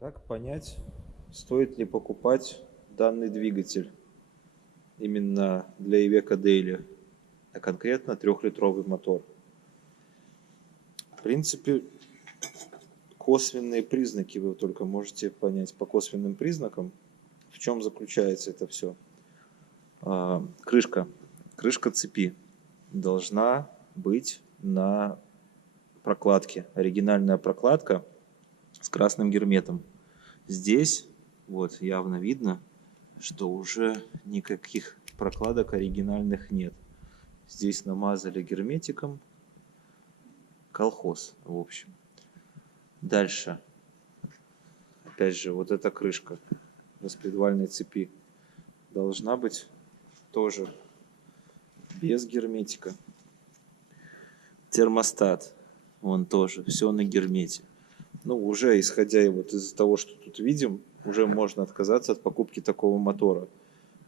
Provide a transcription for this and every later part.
Как понять, стоит ли покупать данный двигатель именно для Iveco Daily, а конкретно 3-литровый мотор? В принципе, косвенные признаки вы только можете понять по косвенным признакам, в чем заключается это все. Крышка цепи должна быть на прокладке, оригинальная прокладка с красным герметом. Здесь вот явно видно, что уже никаких прокладок оригинальных нет. Здесь намазали герметиком, колхоз, в общем. Дальше, опять же, вот эта крышка распредвальной цепи должна быть тоже без герметика. Термостат, он тоже, все на гермете. Ну, уже исходя вот из того, что тут видим, уже можно отказаться от покупки такого мотора.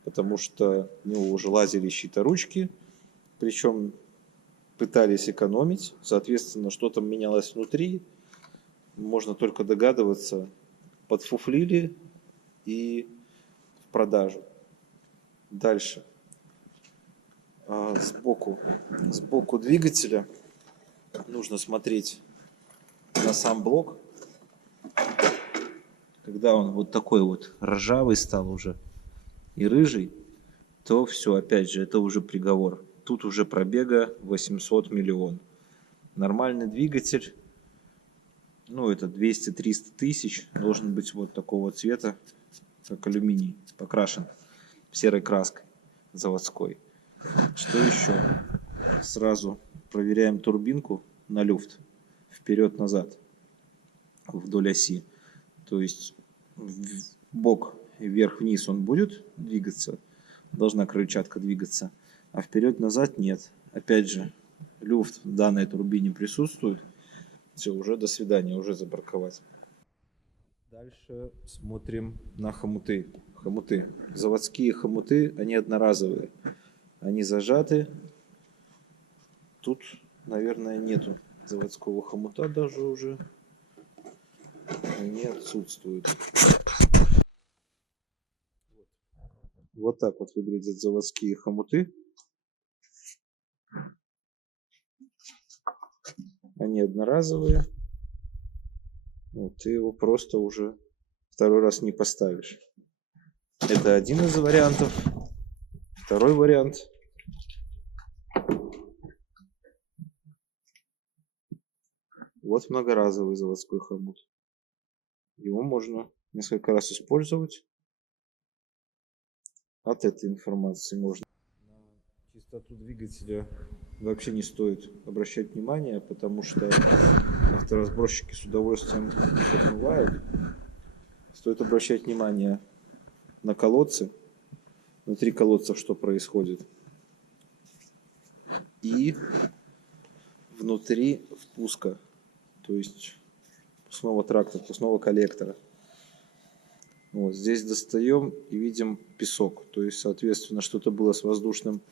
Потому что у него уже лазили щиторучки, причем пытались экономить. Соответственно, что там менялось внутри, можно только догадываться. Подфуфлили и в продажу. Дальше. Сбоку двигателя нужно смотреть на сам блок. Когда он вот такой вот ржавый стал уже и рыжий, то все, опять же, это уже приговор. Тут уже пробега 800 миллионов. Нормальный двигатель, ну это 200-300 тысяч, должен быть вот такого цвета, как алюминий, покрашен серой краской заводской. Что еще? Сразу проверяем турбинку на люфт. Вперед-назад. Вдоль оси. То есть в бок и вверх-вниз он будет двигаться. Должна крыльчатка двигаться. А вперед-назад нет. Опять же, люфт в данной турбине присутствует. Все, уже до свидания, уже забраковать. Дальше смотрим на хомуты. Заводские хомуты, они одноразовые. Они зажаты. Тут, наверное, нету заводского хомута даже уже. Они отсутствуют. Вот так вот выглядят заводские хомуты. Они одноразовые. Вот, ты его просто уже второй раз не поставишь. Это один из вариантов. Второй вариант. Вот многоразовый заводской хомут. Его можно несколько раз использовать. От этой информации можно. На чистоту двигателя вообще не стоит обращать внимание, потому что авторазборщики с удовольствием их отмывают. Стоит обращать внимание на колодцы, внутри колодцев что происходит, и внутри впуска, то есть впускного тракта, впускного коллектора. Вот здесь достаем и видим песок, то есть, соответственно, что-то было с воздушным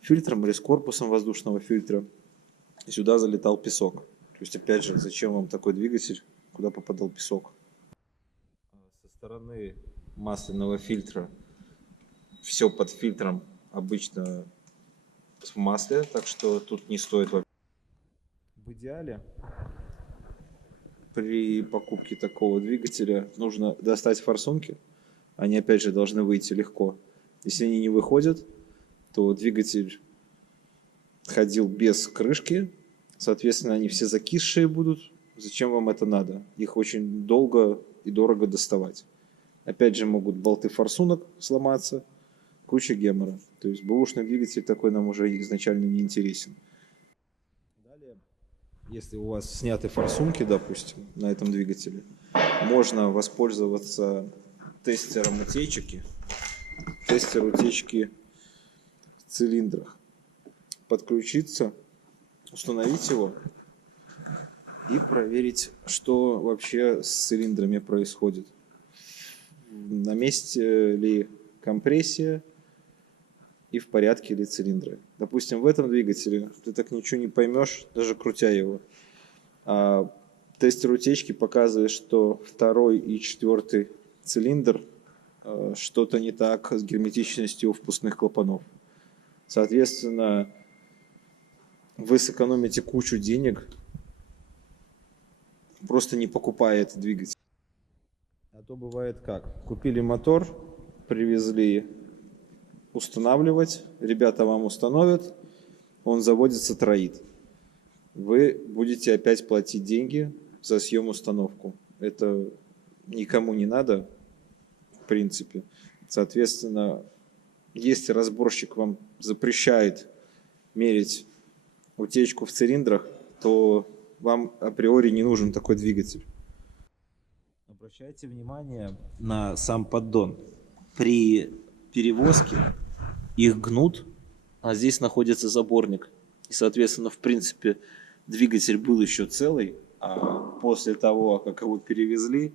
фильтром или с корпусом воздушного фильтра, и сюда залетал песок. То есть, опять же, зачем вам такой двигатель, куда попадал песок? Со стороны масляного фильтра все под фильтром обычно в масле, так что тут не стоит. В идеале при покупке такого двигателя нужно достать форсунки. Они опять же должны выйти легко. Если они не выходят, то двигатель ходил без крышки, соответственно, они все закисшие будут. Зачем вам это надо? Их очень долго и дорого доставать. Опять же, могут болты форсунок сломаться, куча гемора. То есть бэушный двигатель такой нам уже изначально не интересен. Далее, если у вас сняты форсунки, допустим, на этом двигателе, можно воспользоваться тестером утечки. Тестер утечки в цилиндрах. Подключиться, установить его и проверить, что вообще с цилиндрами происходит. На месте ли компрессия и в порядке ли цилиндры. Допустим, в этом двигателе ты так ничего не поймешь, даже крутя его. А Тестер утечки показывает, что второй и четвертый цилиндр что-то не так с герметичностью впускных клапанов. Соответственно, вы сэкономите кучу денег, просто не покупая этот двигатель. А то бывает как? Купили мотор, привезли устанавливать, ребята вам установят, он заводится, троит. Вы будете опять платить деньги за съем-установку. Это никому не надо, в принципе. Соответственно, если разборщик вам запрещает мерить утечку в цилиндрах, то вам априори не нужен такой двигатель. Обращайте внимание на сам поддон. При перевозке их гнут, а здесь находится заборник. И, соответственно, в принципе, двигатель был еще целый, а после того, как его перевезли,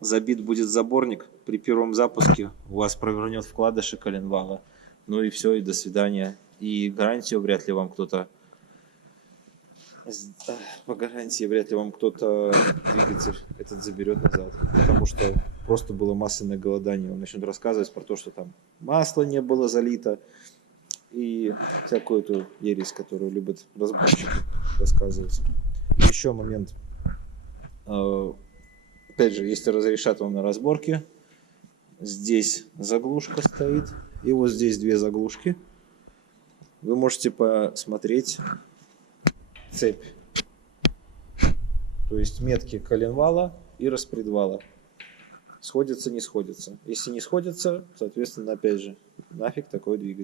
забит будет заборник. При первом запуске у вас провернет вкладыши коленвала. Ну и все, и до свидания. И гарантию вряд ли вам кто-то... По гарантии вряд ли вам кто-то двигатель этот заберет назад. Потому что просто было масляное голодание. Он начнет рассказывать про то, что там масло не было залито. И всякую эту ересь, которую любят разборщики рассказывать. Еще момент. Опять же, если разрешат вам на разборке, здесь заглушка стоит. И вот здесь две заглушки. Вы можете посмотреть цепь. То есть метки коленвала и распредвала. Сходятся, не сходятся. Если не сходятся, соответственно, опять же, нафиг такой двигатель.